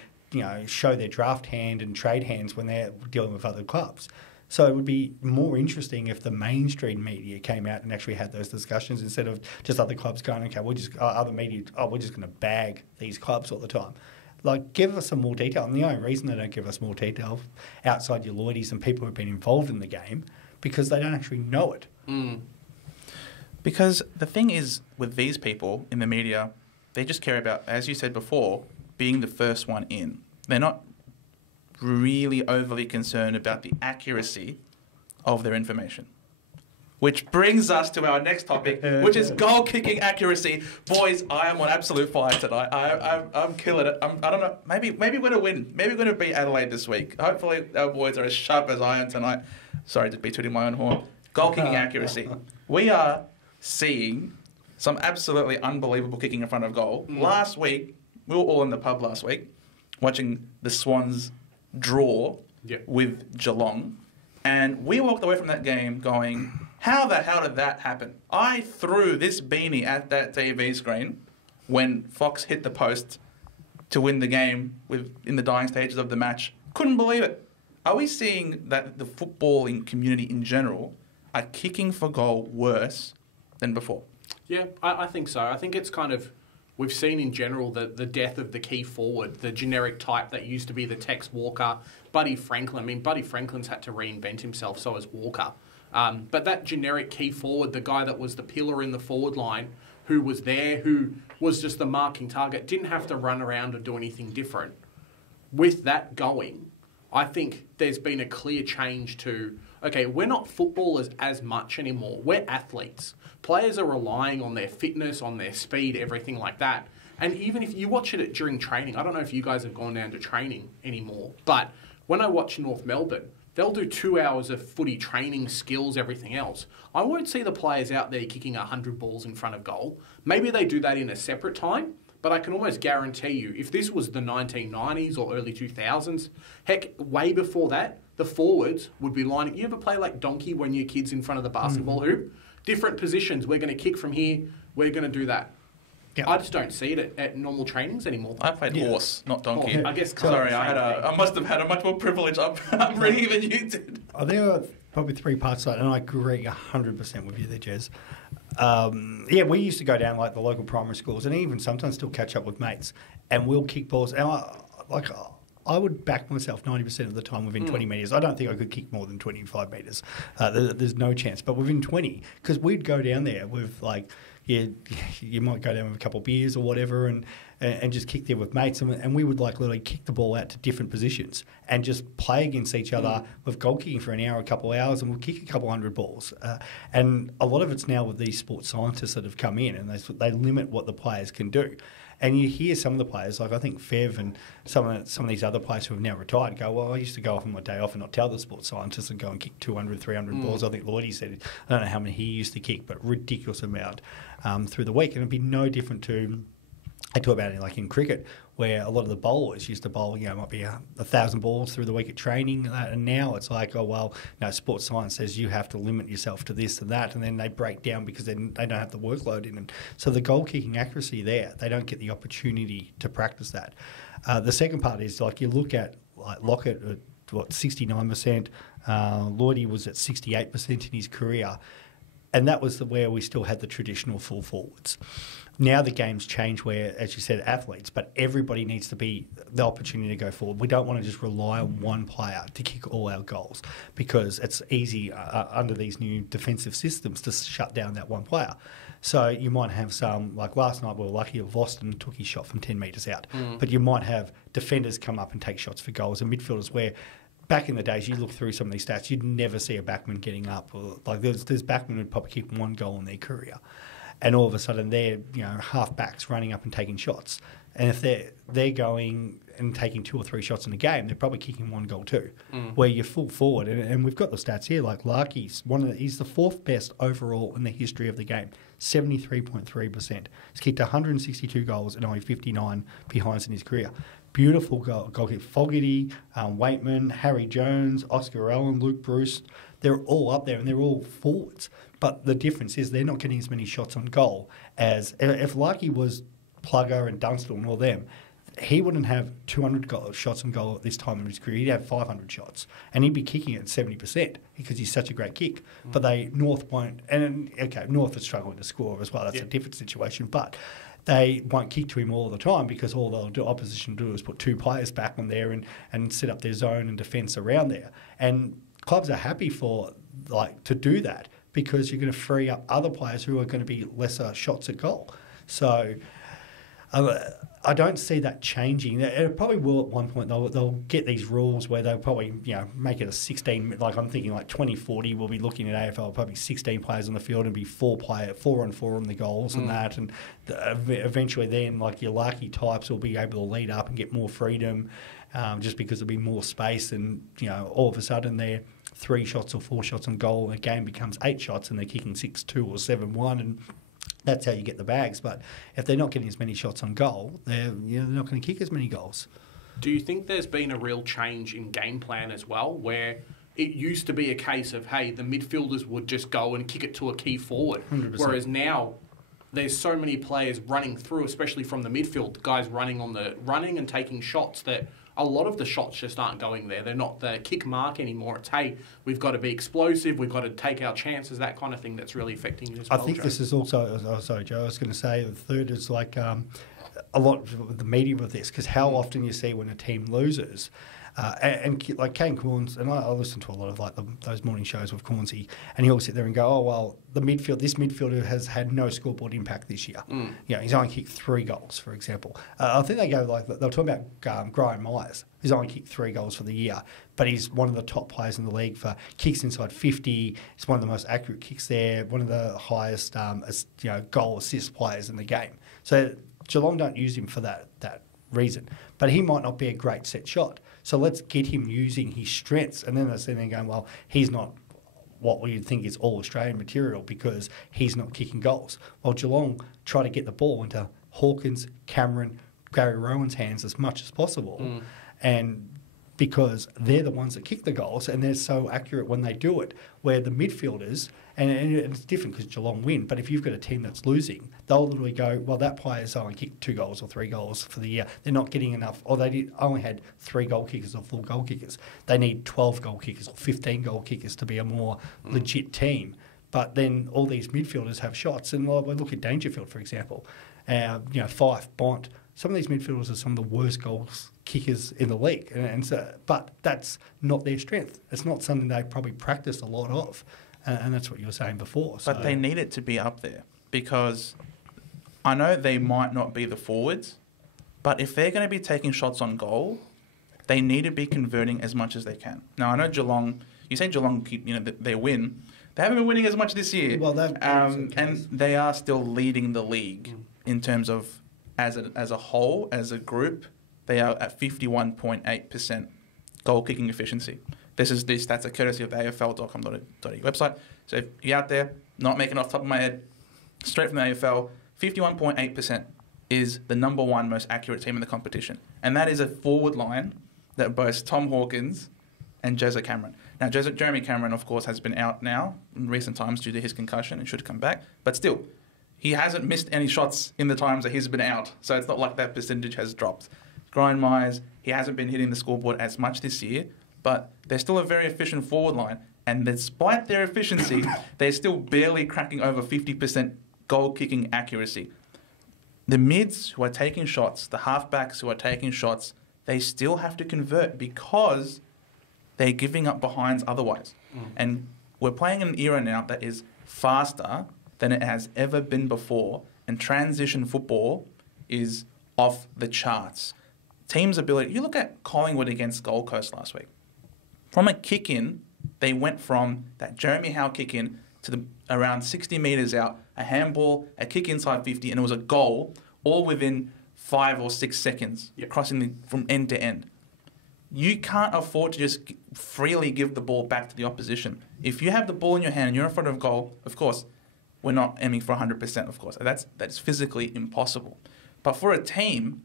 show their draft hand and trade hands when they're dealing with other clubs. So it would be more interesting if the mainstream media came out and actually had those discussions instead of just other clubs going, okay, we're just going to bag these clubs all the time. Like, give us some more detail. And the only reason they don't give us more detail outside your Lloydies and people who've been involved in the game because they don't actually know it. Because the thing is, with these people in the media, they just care about, as you said before, being the first one in. They're not really overly concerned about the accuracy of their information. Which brings us to our next topic, which is goal kicking accuracy. Boys, I am on absolute fire tonight. I'm killing it. I don't know. Maybe we're going to win. Maybe we're going to beat Adelaide this week. Hopefully our boys are as sharp as I am tonight. Sorry to be tooting my own horn. Goal kicking accuracy. We are seeing some absolutely unbelievable kicking in front of goal. Last week, we were all in the pub last week watching the Swans draw with Geelong. And we walked away from that game going, how the hell did that happen? I threw this beanie at that TV screen when Fox hit the post to win the game in the dying stages of the match. Couldn't believe it. Are we seeing that the footballing community in general are kicking for goal worse than before? Yeah, I think so. I think it's kind of, we've seen in general the death of the key forward, the generic type that used to be the Tex Walker, Buddy Franklin. I mean, Buddy Franklin's had to reinvent himself, so has Walker. But that generic key forward, the guy that was the pillar in the forward line, who was there, who was just the marking target, didn't have to run around or do anything different. With that going, I think there's been a clear change to, okay, we're not footballers as much anymore. We're athletes. Players are relying on their fitness, on their speed, everything like that. And even if you watch it during training, I don't know if you guys have gone down to training anymore, but when I watch North Melbourne, they'll do 2 hours of footy training, skills, everything else. I won't see the players out there kicking 100 balls in front of goal. Maybe they do that in a separate time, but I can almost guarantee you, if this was the 1990s or early 2000s, heck, way before that, the forwards would be lining. You ever play like donkey when your kid's in front of the basketball hoop? Different positions. We're going to kick from here. We're going to do that. Yeah. I just don't see it at normal trainings anymore. I played horse, not donkey. I guess. Sorry, I must have had a much more privileged upbringing than you did. I think there are probably three parts to that, and I agree 100% with you there, Jez. We used to go down like the local primary schools, and even sometimes still catch up with mates, and we'll kick balls. And I would back myself 90% of the time within 20 metres. I don't think I could kick more than 25 metres. There's no chance. But within 20, because we'd go down there with like, you might go down with a couple of beers or whatever and just kick there with mates. And we would like literally kick the ball out to different positions and just play against each other with goal kicking for an hour, a couple of hours, and we'll kick a couple hundred balls. And a lot of it's now with these sports scientists that have come in and they limit what the players can do. And you hear some of the players, like I think Fev and some of these other players who have now retired, go, well, I used to go off on my day off and not tell the sports scientists and go and kick 200, 300 balls. I think Lloydie said, I don't know how many he used to kick, but ridiculous amount through the week. And it'd be no different to, I talk about it like in cricket, where a lot of the bowlers used to bowl, might be 1,000 balls through the week at training, and now it's like, sports science says you have to limit yourself to this and that, and then they break down because they don't have the workload in them. So the goal kicking accuracy there, they don't get the opportunity to practice that. The second part is like you look at like Lockett at 69%, Lloydie was at 68% in his career, and that was where we still had the traditional full forwards. Now the game's changed where, as you said, athletes, but everybody needs to be the opportunity to go forward. We don't want to just rely on one player to kick all our goals because it's easy under these new defensive systems to shut down that one player. So you might have some, like last night we were lucky that Voston took his shot from 10 metres out, but you might have defenders come up and take shots for goals and midfielders where back in the days, you look through some of these stats, you'd never see a backman getting up. Like there's backmen who'd probably kick one goal in their career. And all of a sudden they're half-backs running up and taking shots. And if they're going and taking 2 or 3 shots in a game, they're probably kicking one goal too. Where you're full forward, and we've got the stats here. Like Larky's he's the 4th best overall in the history of the game, 73.3%. He's kicked 162 goals and only 59 behinds in his career. Beautiful goal kick. Fogarty, Waitman, Harry Jones, Oscar Allen, Luke Bruce. They're all up there and they're all forwards. But the difference is they're not getting as many shots on goal as if Larky was Plugger and Dunstall and all them. He wouldn't have 200 shots on goal at this time in his career. He'd have 500 shots, and he'd be kicking at 70% because he's such a great kick. But North won't, and okay, North is struggling to score as well. That's a different situation, but they won't kick to him all the time because all they'll do, opposition do is put 2 players back on there and set up their zone and defence around there. And clubs are happy to do that. because you're going to free up other players who are going to be lesser shots at goal. So I don't see that changing. It probably will at one point. They'll get these rules where they'll probably make it a 16. Like I'm thinking like 2040, we'll be looking at AFL probably 16 players on the field and be 4 on 4 on the goals and that. And eventually then like your lucky types will be able to lead up and get more freedom just because there'll be more space and all of a sudden they're 3 shots or 4 shots on goal and the game becomes 8 shots and they're kicking 6-2 or 7-1 and that's how you get the bags. But if they're not getting as many shots on goal, they're not going to kick as many goals. Do you think there's been a real change in game plan as well, where it used to be a case of, hey, the midfielders would just go and kick it to a key forward, 100%. Whereas now there's so many players running through, especially from the midfield, guys running and taking shots that a lot of the shots just aren't going there. They're not the kick mark anymore. It's, hey, we've got to be explosive, we've got to take our chances, that kind of thing that's really affecting you as well, I think Joe. this is also, sorry, Joe, I was going to say the third is like a lot of the media with this, because how often you see when a team loses, and like Kane Corns, and I listen to a lot of like those morning shows with Cornsey, and he'll sit there and go, oh, well, this midfielder has had no scoreboard impact this year. He's only kicked 3 goals, for example. I think they go like, they'll talk about Graham Myers. He's only kicked 3 goals for the year, but he's one of the top players in the league for kicks inside 50. He's one of the most accurate kicks there, one of the highest goal assist players in the game. So Geelong don't use him for that reason, but he might not be a great set shot. So let's get him using his strengths. And then they're sitting there going, well, he's not what we think is all Australian material because he's not kicking goals. Well, Geelong try to get the ball into Hawkins, Cameron, Gary Rowan's hands as much as possible. And because they're the ones that kick the goals and they're so accurate when they do it, where the midfielders, and it's different because Geelong win, but if you've got a team that's losing, they'll literally go, well, that player's only kicked 2 goals or 3 goals for the year. They're not getting enough, or they only had 3 goal kickers or 4 goal kickers. They need 12 goal kickers or 15 goal kickers to be a more legit team. But then all these midfielders have shots, and look at Dangerfield, for example. Fife, Bont, some of these midfielders are some of the worst goals kickers in the league, but that's not their strength. It's not something they probably practice a lot of, and that's what you were saying before. So. But they need it to be up there because I know they might not be the forwards, but if they're going to be taking shots on goal, they need to be converting as much as they can. Now I know Geelong. You say Geelong, they win. They haven't been winning as much this year, well, and they are still leading the league in terms of as a whole, as a group. They are at 51.8% goal kicking efficiency. That's a courtesy of the AFL.com.au website. So if you're out there, not making it off the top of my head, straight from the AFL, 51.8% is the number 1 most accurate team in the competition. And that is a forward line that boasts Tom Hawkins and Jezza Cameron. Now, Jeremy Cameron, of course, has been out now in recent times due to his concussion and should come back. But still, he hasn't missed any shots in the times that he's been out. So it's not like that percentage has dropped. Brian Myers, he hasn't been hitting the scoreboard as much this year, but they're still a very efficient forward line. And despite their efficiency, they're still barely cracking over 50% goal-kicking accuracy. The mids who are taking shots, the halfbacks who are taking shots, they still have to convert because they're giving up behinds otherwise. And we're playing in an era now that is faster than it has ever been before, and transition football is off the charts. Teams' ability... You look at Collingwood against Gold Coast last week. From a kick-in, they went from that Jeremy Howe kick-in to around 60 metres out, a handball, a kick inside 50, and it was a goal, all within 5 or 6 seconds, crossing from end to end. You can't afford to just freely give the ball back to the opposition. If you have the ball in your hand and you're in front of goal, of course, we're not aiming for 100%, of course. That's physically impossible. But for a team...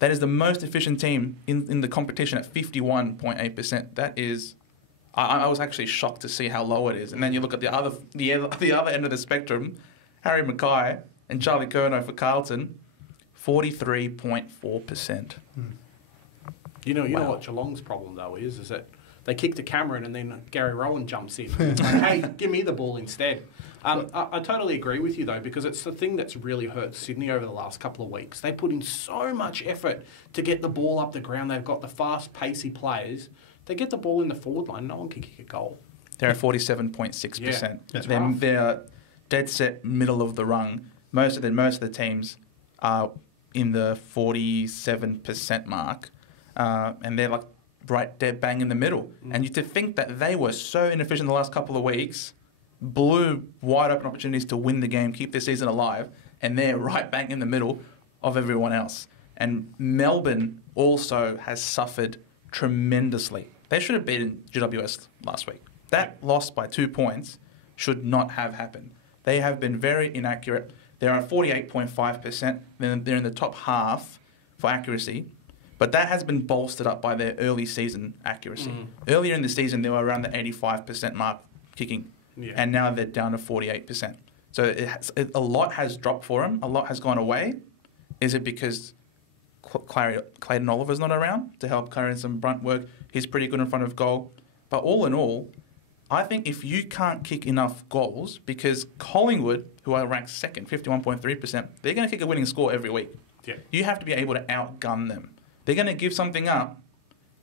that is the most efficient team in the competition at 51.8%. That is, I was actually shocked to see how low it is. And then you look at the other end of the spectrum, Harry Mackay and Charlie Curnow for Carlton, 43.4%. You know what Geelong's problem though is that they kick to Cameron and then Gary Rowan jumps in. Like, hey, give me the ball instead. I totally agree with you, though, because it's the thing that's really hurt Sydney over the last couple of weeks. They put in so much effort to get the ball up the ground. They've got the fast, pacey players. They get the ball in the forward line. No one can kick a goal. They're at 47.6%. that's They're, rough. they're dead set middle of the rung. Most of the teams are in the 47% mark, and they're like right dead bang in the middle. And you to think that they were so inefficient the last couple of weeks, blew wide open opportunities to win the game, keep their season alive, and they're right bang in the middle of everyone else. And Melbourne also has suffered tremendously. They should have beaten GWS last week. That loss by 2 points should not have happened. They have been very inaccurate. They're at 48.5%. They're in the top half for accuracy. But that has been bolstered up by their early season accuracy. Earlier in the season, they were around the 85% mark kicking. And now they're down to 48%. So a lot has dropped for them. A lot has gone away. Is it because Clayton Oliver's not around to help carry some brunt work? He's pretty good in front of goal. But all in all, I think if you can't kick enough goals, because Collingwood, who are ranked second, 51.3%, they're going to kick a winning score every week. Yeah. You have to be able to outgun them. They're going to give something up.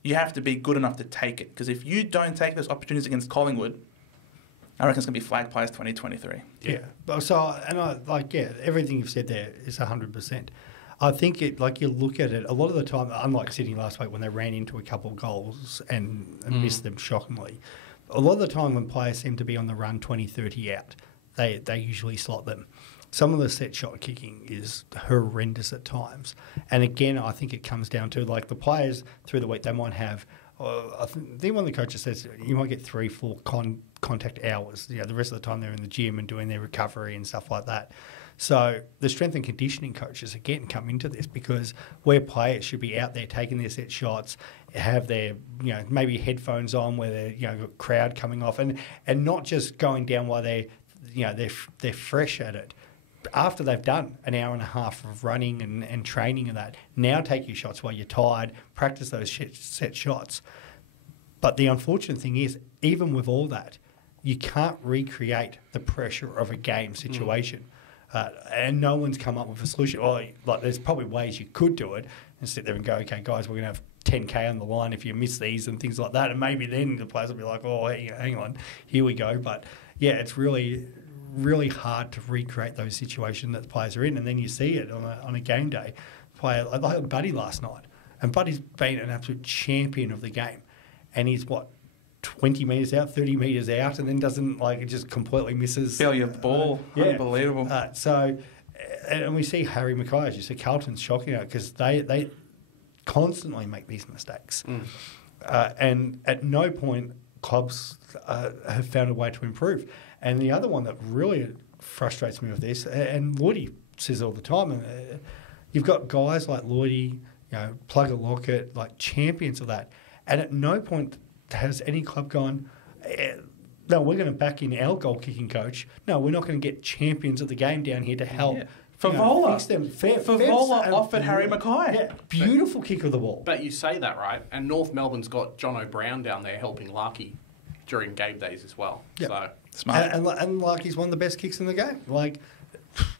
You have to be good enough to take it. Because if you don't take those opportunities against Collingwood, I reckon it's going to be flag players 2023. Yeah. So, everything you've said there is 100%. I think you look at it, a lot of the time, unlike Sydney last week when they ran into a couple of goals and missed them shockingly, a lot of the time when players seem to be on the run 20, 30 out, they usually slot them. Some of the set shot kicking is horrendous at times. And again, I think it comes down to the players through the week, they might have, I think one of the coaches says you might get 3-4 contact hours. The rest of the time they're in the gym and doing their recovery and stuff like that. So the strength and conditioning coaches again come into this because where players should be out there taking their set shots, have their maybe headphones on where they're got crowd coming off and not just going down while they're fresh at it. After they've done an hour and a half of running and training and that, now take your shots while you're tired, practice those set shots. But the unfortunate thing is, even with all that, you can't recreate the pressure of a game situation. And no one's come up with a solution. There's probably ways you could do it and sit there and go, okay, guys, we're going to have 10K on the line if you miss these and things like that. And maybe then the players will be like, oh, hang on, here we go. But, yeah, it's really, really hard to recreate those situations that the players are in. And then you see it on a game day. Player like Buddy last night. And Buddy's been an absolute champion of the game. And he's, 20 metres out, 30 metres out, and then doesn't, it just completely misses. Failure of ball. Unbelievable. And we see Harry Mackay, as you see, Carlton's shocking out because they constantly make these mistakes. And at no point clubs have found a way to improve. And the other one that really frustrates me with this, and Lloydie says all the time, you've got guys like Lloydie, Plugger Lockett, champions of that, and at no point has any club gone, no, we're going to back in our goal-kicking coach. No, we're not going to get champions of the game down here to help fix them. Favola offered Harry Mackay. Yeah, beautiful kick of the ball. But you say that, right? And North Melbourne's got John O'Brien down there helping Larky during game days as well. Yeah. So smart. And Larky's one of the best kicks in the game.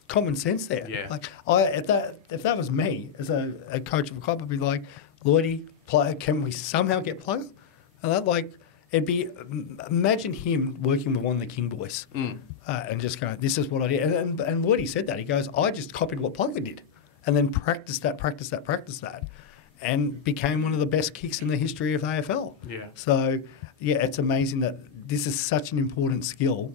Common sense there. Yeah. If that was me as a coach of a club, I'd be like, Lloydie, player, can we somehow get Plugger? And that, it'd be, imagine him working with one of the King boys and just going, this is what I did. And Lloydie said that. He goes, I just copied what Plugger did and then practiced that and became one of the best kicks in the history of AFL. Yeah. So, it's amazing that this is such an important skill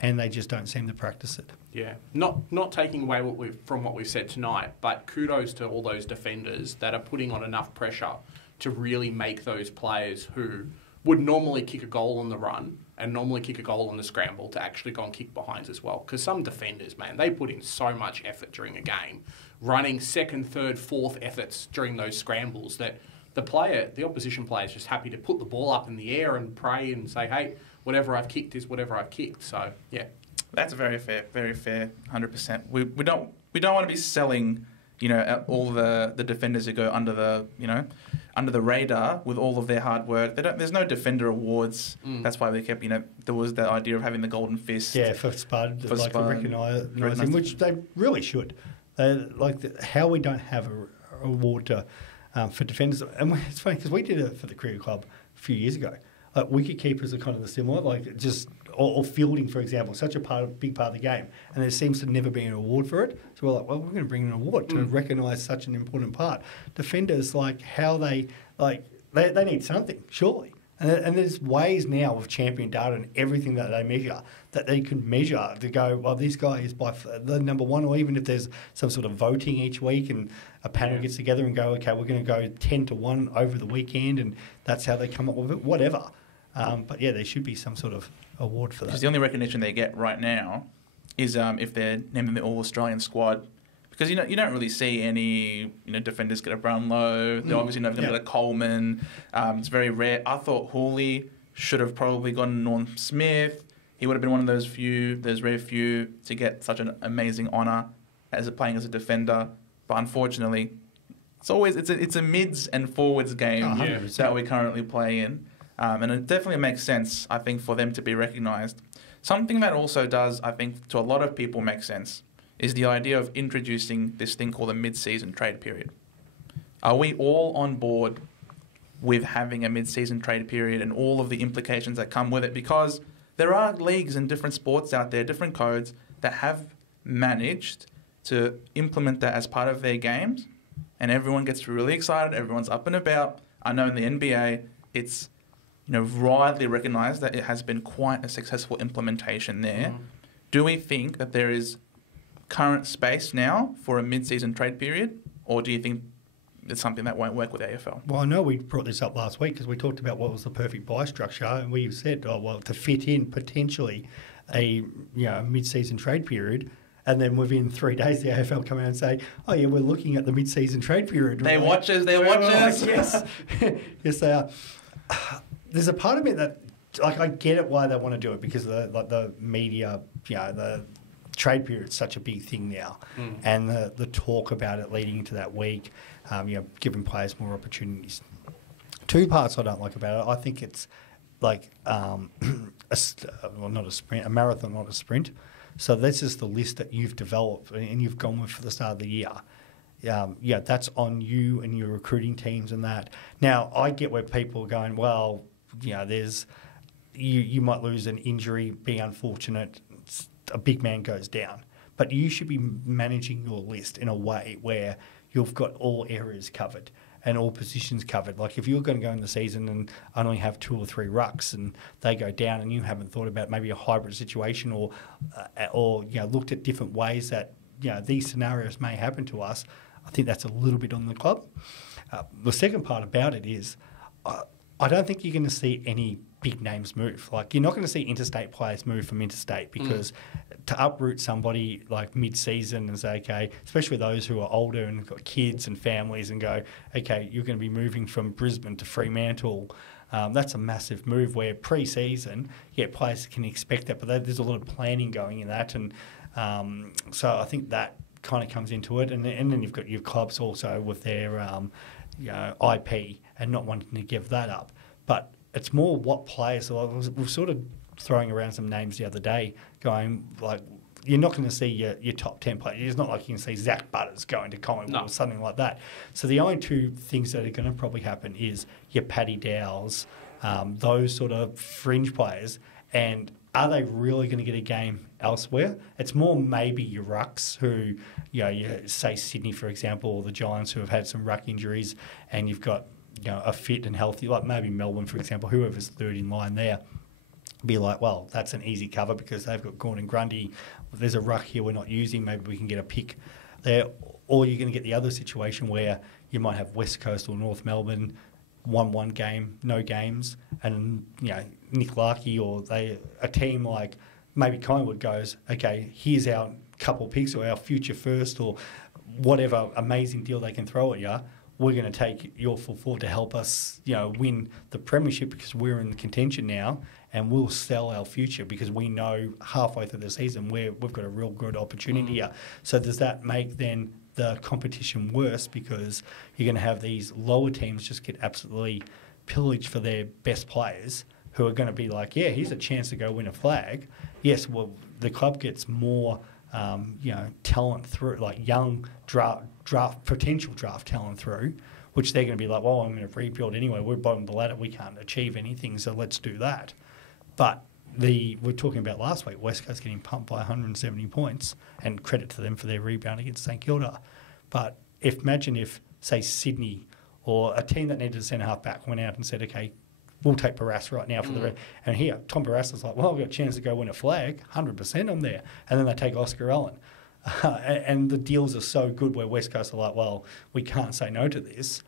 and they just don't seem to practice it. Yeah, not taking away from what we've said tonight, but kudos to all those defenders that are putting on enough pressure to really make those players who would normally kick a goal on the run and normally kick a goal on the scramble to actually go and kick behinds as well. Because some defenders, man, they put in so much effort during a game, running second, third, fourth efforts during those scrambles that the opposition player is just happy to put the ball up in the air and pray and say, hey, whatever I've kicked is whatever I've kicked. So, yeah. That's very fair, 100%. We don't want to be selling, all the defenders who go under the radar with all of their hard work. There's no defender awards. That's why they kept, there was the idea of having the golden fist. Yeah, for Spud, to recognise him, which they really should. How we don't have an award for defenders. And it's funny because we did it for the Cricket Club a few years ago. like wicket keepers are kind of the similar, like just or fielding, for example, such a big part of the game, and there seems to never be an award for it. So we're like, well, we're going to bring an award to recognise such an important part. Defenders, like how they need something, surely. And there's ways now with champion data and everything that they measure that they can measure to go, well, this guy is by the number one, or even if there's some sort of voting each week and a panel gets together and go, okay, we're going to go 10-1 over the weekend, and that's how they come up with it, whatever. But yeah, there should be some sort of award for that. Because the only recognition they get right now is if they're named in the All-Australian squad. Because you don't really see any defenders get a Brownlow. They're obviously never going to get a Coleman. It's very rare. I thought Hooley should have probably gotten Norm Smith. He would have been one of those rare few to get such an amazing honour as playing as a defender. But unfortunately, it's a mids and forwards game that we currently play in, and it definitely makes sense, I think, for them to be recognised. Something that also does, I think, to a lot of people make sense is the idea of introducing this thing called a mid-season trade period. Are we all on board with having a mid-season trade period and all of the implications that come with it? Because there are leagues and different sports out there, different codes, that have managed to implement that as part of their games, and everyone gets really excited, everyone's up and about. I know in the NBA, it's widely recognised that it has been quite a successful implementation there. Do we think that there is current space now for a mid-season trade period, or do you think it's something that won't work with AFL? Well, I know we brought this up last week because we talked about what was the perfect buy structure, and we said, to fit in potentially a mid-season trade period, and then within 3 days the AFL come out and say, oh yeah, we're looking at the mid-season trade period. They're watchers. Yes, yes they are. There's a part of me that, I get it why they want to do it, because the media, the trade period is such a big thing now, and the talk about it leading into that week, giving players more opportunities. Two parts I don't like about it. I think it's like not a sprint, a marathon, not a sprint. So this is the list that you've developed and you've gone with for the start of the year. That's on you and your recruiting teams and that. Now, I get where people are going, well, there's you might lose an injury, be unfortunate, a big man goes down. But you should be managing your list in a way where you've got all areas covered and all positions covered. Like if you're going to go in the season and only have 2 or 3 rucks and they go down and you haven't thought about maybe a hybrid situation or looked at different ways that these scenarios may happen to us, I think that's a little bit on the club. The second part about it is I don't think you're going to see any big names move. Like you're not going to see interstate players move from interstate because to uproot somebody like mid-season and say, okay, especially those who are older and have got kids and families and go, okay, you're going to be moving from Brisbane to Fremantle. That's a massive move where pre-season, players can expect that, but there's a lot of planning going in that. And so I think that kind of comes into it. And then you've got your clubs also with their IP and not wanting to give that up. But it's more what players. So we're sort of throwing around some names the other day, going like you're not going to see your top 10 players. It's not like you can see Zach Butters going to Collingwood or something like that. So the only 2 things that are going to probably happen is your Paddy Dowles, those sort of fringe players, and are they really going to get a game elsewhere? It's more maybe your rucks who, you say Sydney, for example, or the Giants who have had some ruck injuries, and you've got a fit and healthy, like maybe Melbourne, for example, whoever's third in line there, be like, well, that's an easy cover because they've got Gordon Grundy. There's a ruck here we're not using. Maybe we can get a pick there. Or you're going to get the other situation where you might have West Coast or North Melbourne, 1-1 game, no games, and Nick Larkey or a team like maybe Collingwood goes, okay, here's our couple picks or our future first or whatever amazing deal they can throw at you. We're going to take your full forward to help us, win the premiership because we're in the contention now, and we'll sell our future because we know halfway through the season we've got a real good opportunity here. So does that make then the competition worse because you're going to have these lower teams just get absolutely pillaged for their best players who are going to be like, yeah, here's a chance to go win a flag. Yes, well, the club gets more talent through, like young potential draft talent through, which they're going to be like, well, I'm going to rebuild anyway. We're bottom of the ladder. We can't achieve anything, so let's do that. But we're talking about last week, West Coast getting pumped by 170 points, and credit to them for their rebound against St Kilda. But imagine if, say, Sydney or a team that needed a centre-half back went out and said, okay, we'll take Barras right now for the and here, Tom Barras is like, well, I've got a chance to go win a flag, 100% I'm there. And then they take Oscar Allen. And the deals are so good where West Coast are like, well, we can't say no to this.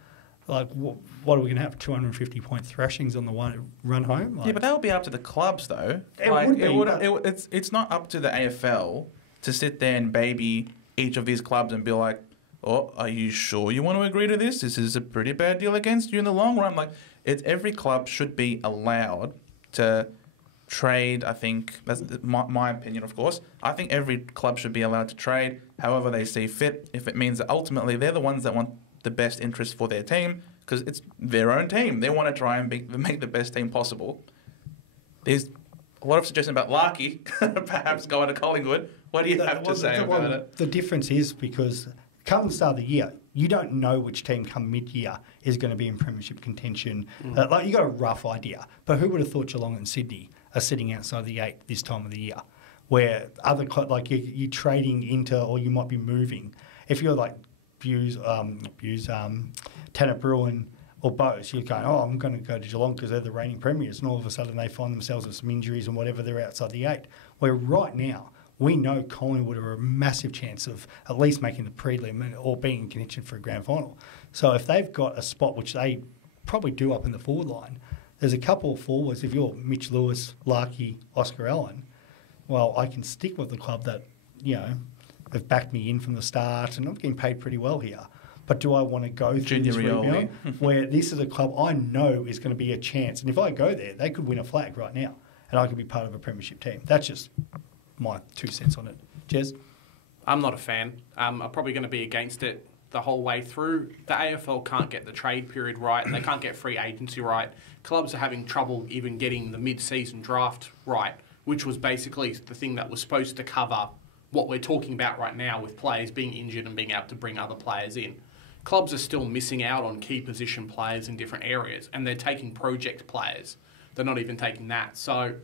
Like, what are we going to have? 250-point thrashings on the one run home? Like, yeah, but that would be up to the clubs, though. It's not up to the AFL to sit there and baby each of these clubs and be like, oh, are you sure you want to agree to this? This is a pretty bad deal against you in the long run. Like, every club should be allowed to trade, I think. That's my opinion, of course. I think every club should be allowed to trade however they see fit, if it means that ultimately they're the ones that want the best interest for their team, because it's their own team. They want to try and make the best team possible. There's a lot of suggestions about Larky perhaps going to Collingwood. What do you have to say about it? The difference is because come the start of the year, you don't know which team come mid-year is going to be in premiership contention. Like, you got a rough idea. But who would have thought Geelong and Sydney are sitting outside the 8 this time of the year, where other like you're trading into, or you might be moving. If you're like Tanner Bruin or Bose, you're going, I'm going to go to Geelong because they're the reigning premiers, and all of a sudden they find themselves with some injuries and whatever, they're outside the 8. Where right now, we know Collingwood are a massive chance of at least making the prelim or being in contention for a grand final. So if they've got a spot, which they probably do up in the forward line, there's a couple of forwards. If you're Mitch Lewis, Larky, Oscar Allen, well, I can stick with the club that, have backed me in from the start, and I'm getting paid pretty well here. But do I want to go through this rebuild where this is a club I know is going to be a chance? And if I go there, they could win a flag right now, and I could be part of a premiership team. That's just my 2 cents on it. Jez? I'm not a fan. I'm probably going to be against it the whole way through. The AFL can't get the trade period right. They can't get free agency right. Clubs are having trouble even getting the mid-season draft right, which was basically the thing that was supposed to cover what we're talking about right now with players being injured and being able to bring other players in. Clubs are still missing out on key position players in different areas, and they're taking project players. They're not even taking that. So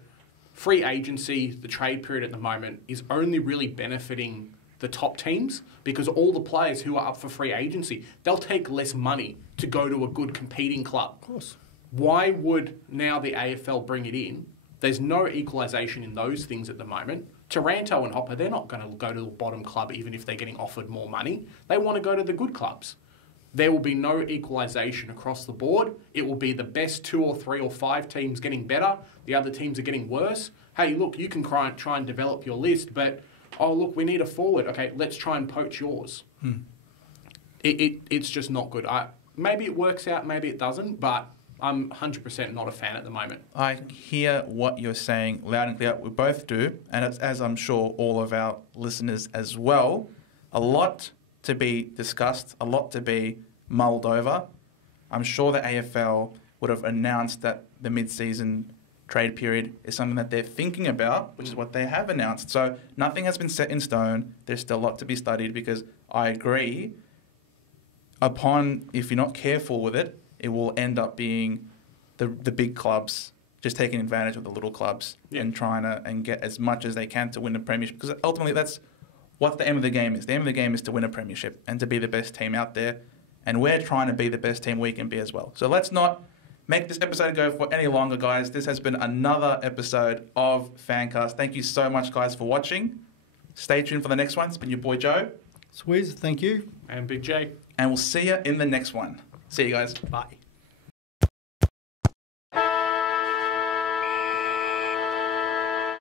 free agency, the trade period at the moment, is only really benefiting the top teams, because all the players who are up for free agency, they'll take less money to go to a good competing club. Of course. Why would now the AFL bring it in? There's no equalisation in those things at the moment. Taranto and Hopper, they're not going to go to the bottom club even if they're getting offered more money. They want to go to the good clubs. There will be no equalisation across the board. It will be the best 2 or 3 or 5 teams getting better. The other teams are getting worse. Hey, look, you can try and develop your list, but, look, we need a forward. Okay, let's try and poach yours. It's just not good. Maybe it works out, maybe it doesn't, but I'm 100% not a fan at the moment. I hear what you're saying loud and clear. We both do, and it's, as I'm sure all of our listeners as well, a lot to be discussed, a lot to be mulled over. I'm sure the AFL would have announced that the mid-season trade period is something that they're thinking about, which is what they have announced. So nothing has been set in stone. There's still a lot to be studied, because I agree, if you're not careful with it, it will end up being the big clubs just taking advantage of the little clubs and trying to get as much as they can to win the premiership. Because ultimately, that's what the aim of the game is. The aim of the game is to win a premiership and to be the best team out there. And we're trying to be the best team we can be as well. So let's not make this episode go for any longer, guys. This has been another episode of Fancast. Thank you so much, guys, for watching. Stay tuned for the next one. It's been your boy Joe. Swizz, thank you. And Big J. And we'll see you in the next one. See you guys. Bye.